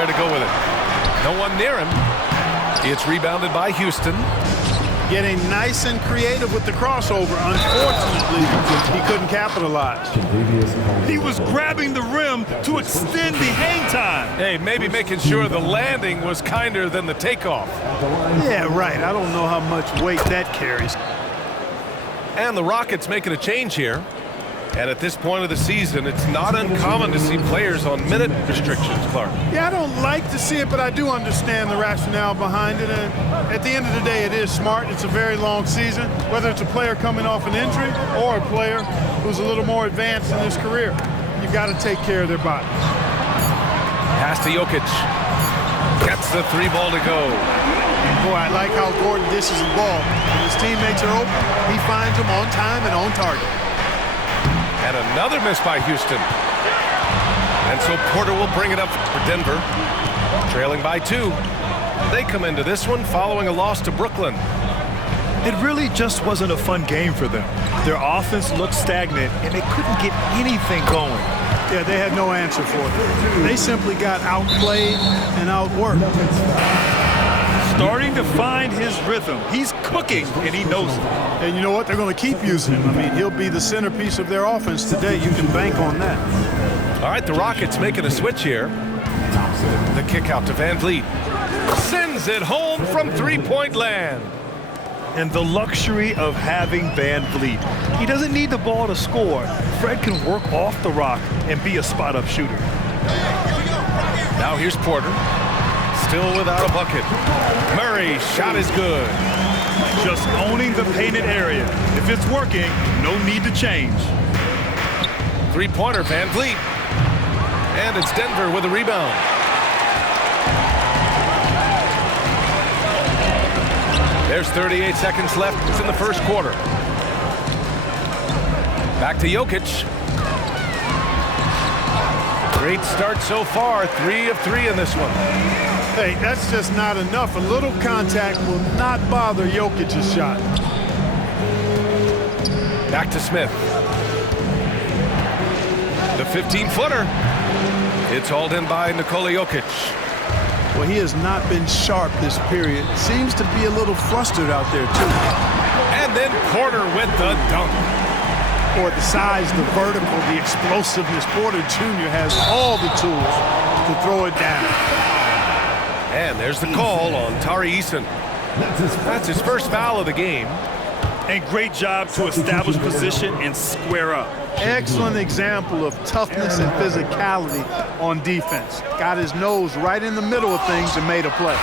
where to go with it. No one near him. It's rebounded by Houston. Getting nice and creative with the crossover. Unfortunately, he couldn't capitalize. He was grabbing the rim to extend the hang time. Hey, maybe making sure the landing was kinder than the takeoff. Yeah, right. I don't know how much weight that carries. And the Rockets making a change here. And at this point of the season, it's not uncommon to see players on minute restrictions, Clark. Yeah, I don't like to see it, but I do understand the rationale behind it. And at the end of the day, it is smart. It's a very long season. Whether it's a player coming off an injury or a player who's a little more advanced in his career, you've got to take care of their body. Pass to Jokic. Gets the three ball to go. Boy, I like how Gordon dishes the ball. When his teammates are open, he finds them on time and on target. And another miss by Houston. And so Porter will bring it up for Denver. Trailing by 2. They come into this one following a loss to Brooklyn. It really just wasn't a fun game for them. Their offense looked stagnant, and they couldn't get anything going. Yeah, they had no answer for it. They simply got outplayed and outworked. Starting to find his rhythm. He's cooking, and he knows it. And you know what? They're going to keep using him. I mean, he'll be the centerpiece of their offense today. You can bank on that. All right, the Rockets making a switch here. The kick out to Van Vliet. Sends it home from three-point land. And the luxury of having Van Vliet. He doesn't need the ball to score. Fred can work off the rock and be a spot-up shooter. Now here's Porter. Still without a bucket. Murray's shot is good. Just owning the painted area. If it's working, no need to change. Three-pointer, Van Vliet. And it's Denver with a rebound. There's 38 seconds left. It's in the first quarter. Back to Jokic. Great start so far. 3 of 3 in this one. Hey, that's just not enough. A little contact will not bother Jokic's shot. Back to Smith. The 15-footer. It's hauled in by Nikola Jokic. Well, he has not been sharp this period. Seems to be a little flustered out there, too. And then Porter with the dunk. Or the size, the vertical, the explosiveness. Porter Jr. has all the tools to throw it down. And there's the call on Tari Eason. That's his first foul of the game. And great job to establish position and square up. Excellent example of toughness and physicality on defense. Got his nose right in the middle of things and made a play.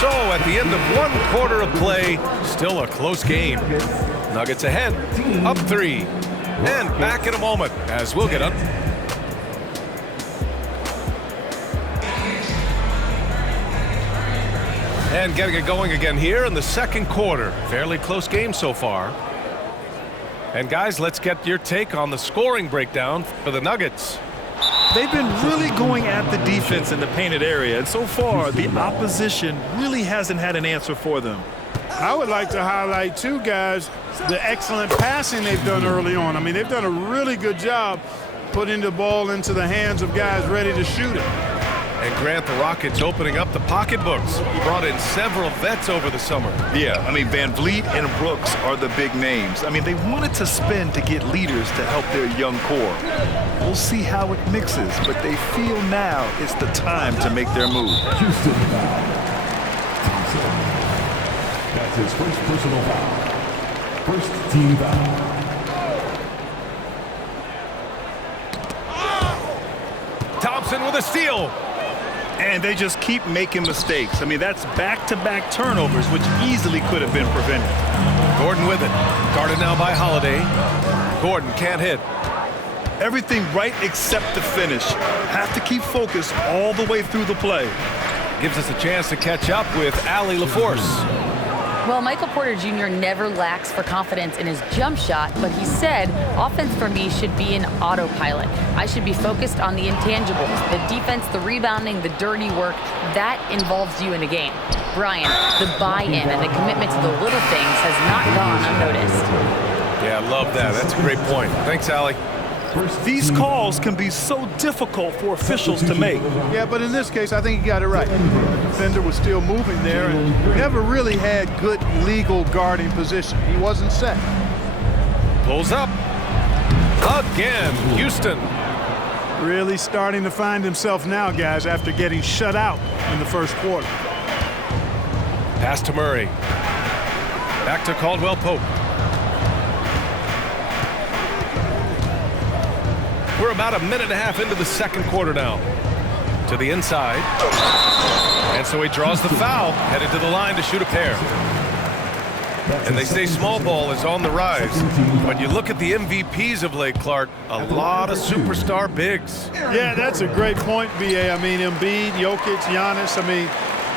So at the end of 1 quarter of play, still a close game. Nuggets ahead, up 3. And back in a moment as we'll get up. And getting it going again here in the second quarter. Fairly close game so far. And guys, let's get your take on the scoring breakdown for the Nuggets. They've been really going at the defense in the painted area, and so far the opposition really hasn't had an answer for them. I would like to highlight, too, guys, the excellent passing they've done early on. I mean, they've done a really good job putting the ball into the hands of guys ready to shoot it. And Grant, the Rockets opening up the pocketbooks. Brought in several vets over the summer. Yeah, I mean, Van Vliet and Brooks are the big names. I mean, they wanted to spend to get leaders to help their young core. We'll see how it mixes, but they feel now it's the time to make their move. Houston. That's his first personal foul. First team foul. Thompson with a steal. And they just keep making mistakes. I mean, that's back-to-back turnovers, which easily could have been prevented. Gordon with it. Guarded now by Holiday. Gordon can't hit. Everything right except the finish. Have to keep focused all the way through the play. Gives us a chance to catch up with Allie LaForce. Well, Michael Porter Jr. never lacks for confidence in his jump shot, but he said, offense for me should be an autopilot. I should be focused on the intangibles, the defense, the rebounding, the dirty work. That involves you in a game. Brian, the buy-in and the commitment to the little things has not gone unnoticed. Yeah, I love that. That's a great point. Thanks, Allie. These calls can be so difficult for officials to make. Yeah, but in this case, I think he got it right. The defender was still moving there and never really had good legal guarding position. He wasn't set. Pulls up. Again, Houston. Really starting to find himself now, guys, after getting shut out in the first quarter. Pass to Murray. Back to Caldwell Pope. We're about a minute and a half into the second quarter now. To the inside. And so he draws the foul, headed to the line to shoot a pair. And they say small ball is on the rise. When you look at the MVPs of late, Clark, a lot of superstar bigs. Yeah, that's a great point, B.A. I mean, Embiid, Jokic, Giannis. I mean,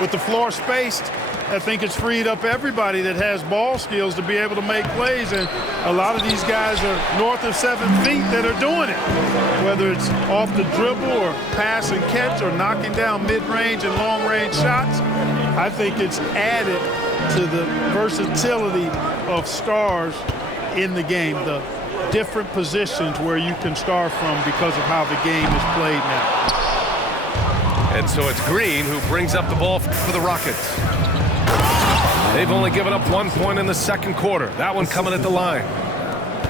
with the floor spaced, I think it's freed up everybody that has ball skills to be able to make plays. And a lot of these guys are north of 7 feet that are doing it, whether it's off the dribble or pass and catch or knocking down mid-range and long-range shots. I think it's added to the versatility of stars in the game, the different positions where you can star from because of how the game is played now. And so it's Green who brings up the ball for the Rockets. They've only given up 1 point in the second quarter. That one coming at the line.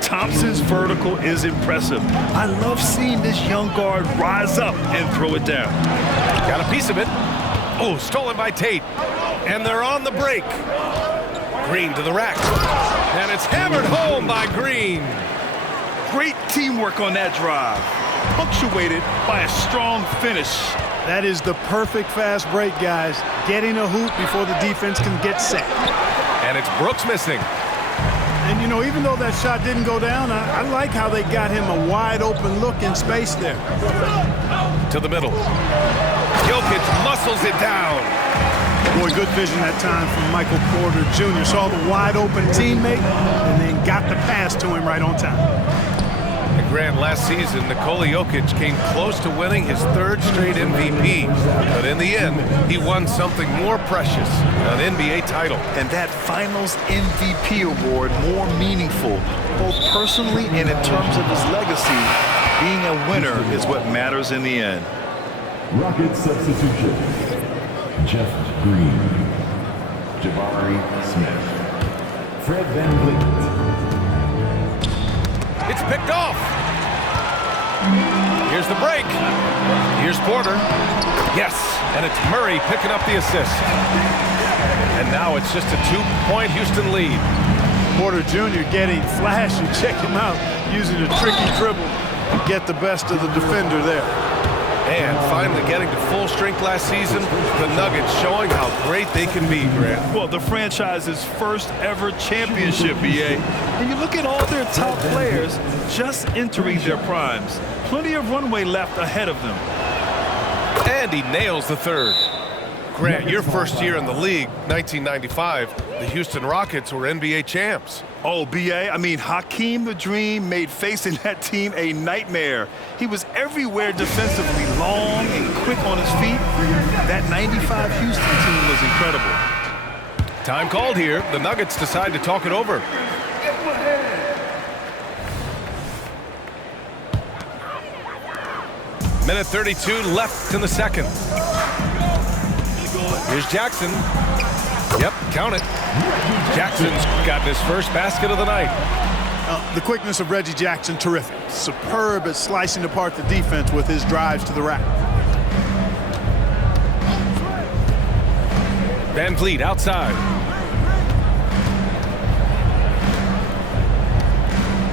Thompson's vertical is impressive. I love seeing this young guard rise up and throw it down. Got a piece of it. Oh, stolen by Tate. And they're on the break. Green to the rack. And it's hammered home by Green. Great teamwork on that drive, punctuated by a strong finish. That is the perfect fast break, guys. Getting a hoop before the defense can get set. And it's Brooks missing. And, you know, even though that shot didn't go down, I like how they got him a wide-open look in space there. To the middle. Jokic muscles it down. Boy, good vision that time from Michael Porter Jr. Saw the wide-open teammate and then got the pass to him right on time. And Grant, last season, Nikola Jokic came close to winning his third straight MVP. But in the end, he won something more precious, an NBA title. And that Finals MVP award more meaningful, both personally and in terms of his legacy. Being a winner is what matters in the end. Rocket substitution. Jeff Green. Jabari Smith. Fred VanVleet. It's picked off. Here's the break. Here's Porter. Yes, and it's Murray picking up the assist. And now it's just a 2-point Houston lead. Porter Jr. getting flashy. Check him out. Using a tricky dribble to get the best of the defender there. And finally getting to full strength last season, the Nuggets showing how great they can be, Grant. Well, the franchise's first ever championship, BA. And you look at all their top players just entering their primes. Plenty of runway left ahead of them. And he nails the third. Grant, your first year in the league, 1995, the Houston Rockets were NBA champs. Oh, BA, I mean, Hakeem the Dream made facing that team a nightmare. He was everywhere defensively, long and quick on his feet. That 95 Houston team was incredible. Time called here. The Nuggets decide to talk it over. Minute 32 left in the second. Here's Jackson. Yep, count it. Jackson's gotten his first basket of the night. The quickness of Reggie Jackson, terrific. Superb at slicing apart the defense with his drives to the rack. VanVleet outside.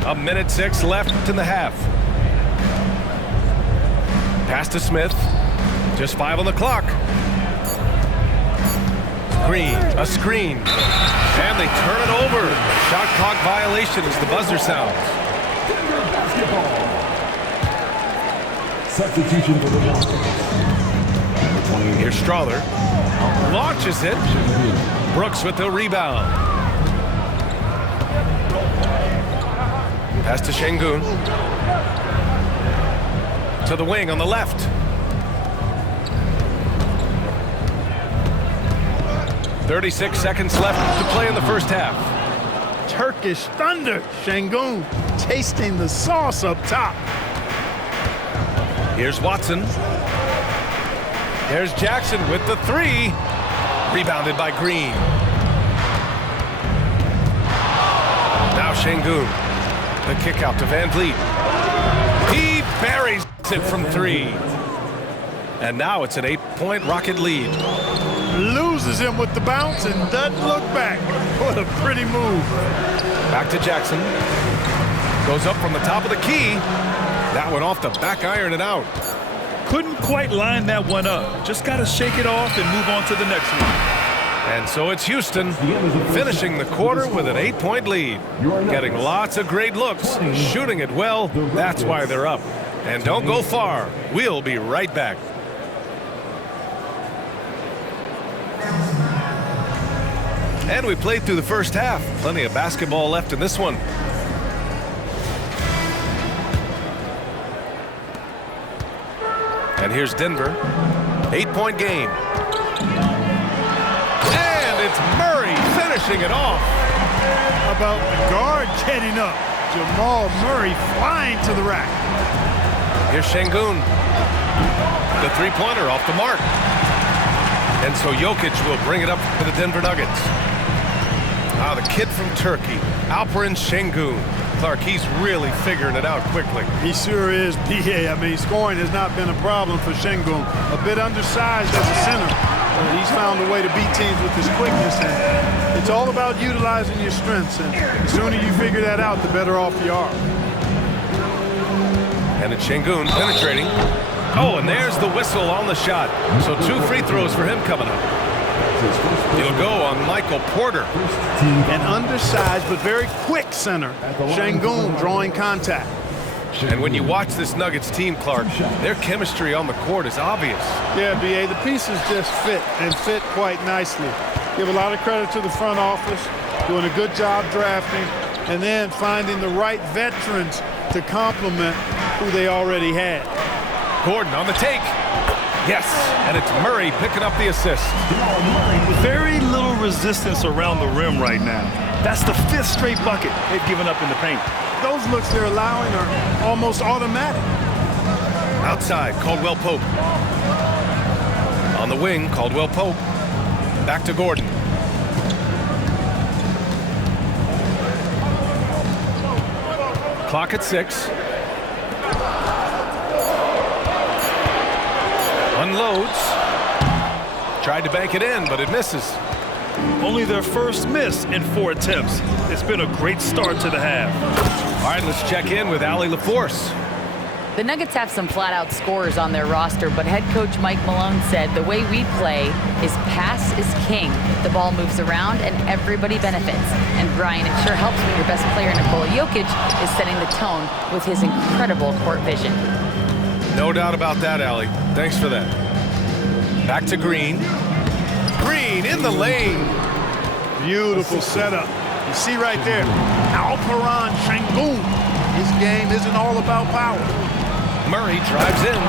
A minute 6 left in the half. Pass to Smith. Just 5 on the clock. Green, a screen, and they turn it over. Shot clock violation as the buzzer sounds. Substitution for the Rockets. Here's Strawther. Launches it. Brooks with the rebound. Pass to Şengün. To the wing on the left. "36 seconds left to play in the first half." Turkish thunder. Şengün tasting the sauce up top. Here's Watson. There's Jackson with the three. Rebounded by Green. Now Şengün. The kick out to Van Vliet. He buries it from three. And now it's an 8-point Rocket lead. Loses him with the bounce and doesn't look back. What a pretty move. Back to Jackson. Goes up from the top of the key. That one off the back iron and out. Couldn't quite line that one up. Just got to shake it off and move on to the next one. And so it's Houston finishing the quarter with an 8-point lead. Getting lots of great looks, shooting it well. That's why they're up. And don't go far. We'll be right back. And we played through the first half. Plenty of basketball left in this one. And here's Denver. 8-point game. And it's Murray finishing it off. How about the guard getting up? Jamal Murray flying to the rack. Here's Şengün. The three-pointer off the mark. And so Jokic will bring it up for the Denver Nuggets. Ah, the kid from Turkey, Alperen Şengün. Clark, he's really figuring it out quickly. He sure is, B.A. I mean, scoring has not been a problem for Şengün. A bit undersized as a center, but he's found a way to beat teams with his quickness. And it's all about utilizing your strengths. And the sooner you figure that out, the better off you are. And it's Şengün penetrating. Oh, and there's the whistle on the shot. So 2 free throws for him coming up. He'll go on Michael Porter. An undersized but very quick center. Şengün drawing contact. And when you watch this Nuggets team, Clark, their chemistry on the court is obvious. Yeah, B.A., the pieces just fit and fit quite nicely. Give a lot of credit to the front office, doing a good job drafting, and then finding the right veterans to complement who they already had. Gordon on the take. Yes, and it's Murray picking up the assist. Very little resistance around the rim right now. That's the 5th straight bucket they've given up in the paint. Those looks they're allowing are almost automatic. Outside, Caldwell Pope. On the wing, Caldwell Pope. Back to Gordon. Clock at 6. Unloads. Tried to bank it in, but it misses. Only their first miss in 4 attempts. It's been a great start to the half. All right, let's check in with Allie LaForce. The Nuggets have some flat-out scorers on their roster, but head coach Mike Malone said the way we play is pass is king. The ball moves around and everybody benefits. And Brian, it sure helps when your best player, Nikola Jokic, is setting the tone with his incredible court vision. No doubt about that, Allie. Thanks for that. Back to Green. Green in the lane. Beautiful setup. You see right there, Alperen Şengün. His game isn't all about power. Murray drives in.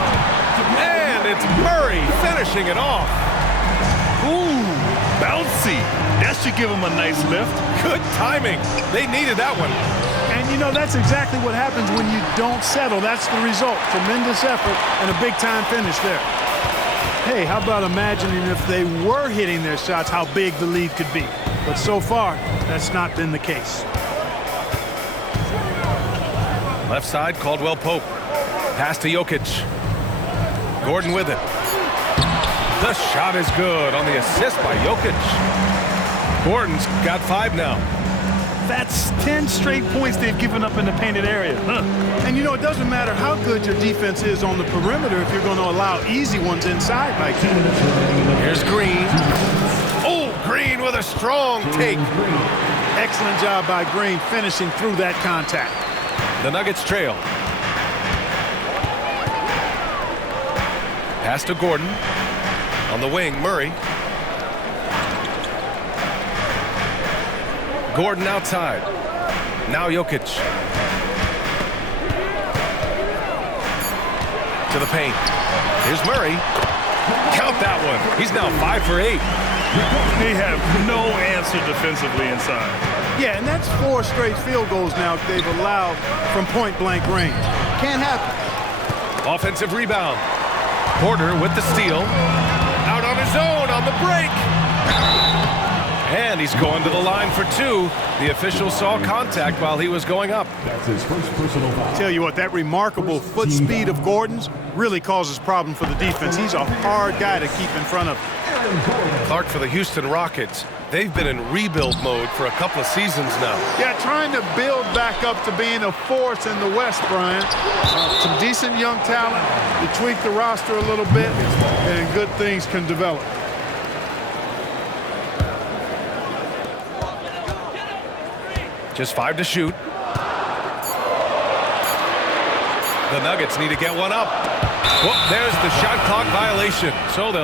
And it's Murray finishing it off. Ooh, bouncy. That should give him a nice lift. Good timing. They needed that one. And you know, that's exactly what happens when you don't settle. That's the result. Tremendous effort and a big-time finish there. Hey, how about imagining if they were hitting their shots, how big the lead could be. But so far, that's not been the case. Left side, Caldwell Pope. Pass to Jokic. Gordon with it. The shot is good on the assist by Jokic. Gordon's got 5 now. That's 10 straight points they've given up in the painted area. And you know, it doesn't matter how good your defense is on the perimeter if you're going to allow easy ones inside like that. Here's Green. Oh, Green with a strong take. Excellent job by Green finishing through that contact. The Nuggets trail. Pass to Gordon. On the wing, Murray. Gordon outside. Now Jokic. To the paint. Here's Murray. Count that one. He's now 5 for 8. They have no answer defensively inside. Yeah, and that's 4 straight field goals now they've allowed from point-blank range. Can't happen. Offensive rebound. Porter with the steal. Out on his own on the break. And he's going to the line for two. The official saw contact while he was going up. That's his first personal foul. Tell you what, that remarkable foot speed of Gordon's really causes problem for the defense. He's a hard guy to keep in front of. Clark for the Houston Rockets. They've been in rebuild mode for a couple of seasons now. Yeah, trying to build back up to being a force in the West, Brian. Some decent young talent. You tweak the roster a little bit, and good things can develop. Just 5 to shoot. The Nuggets need to get one up. Well, there's the shot clock violation. So they'll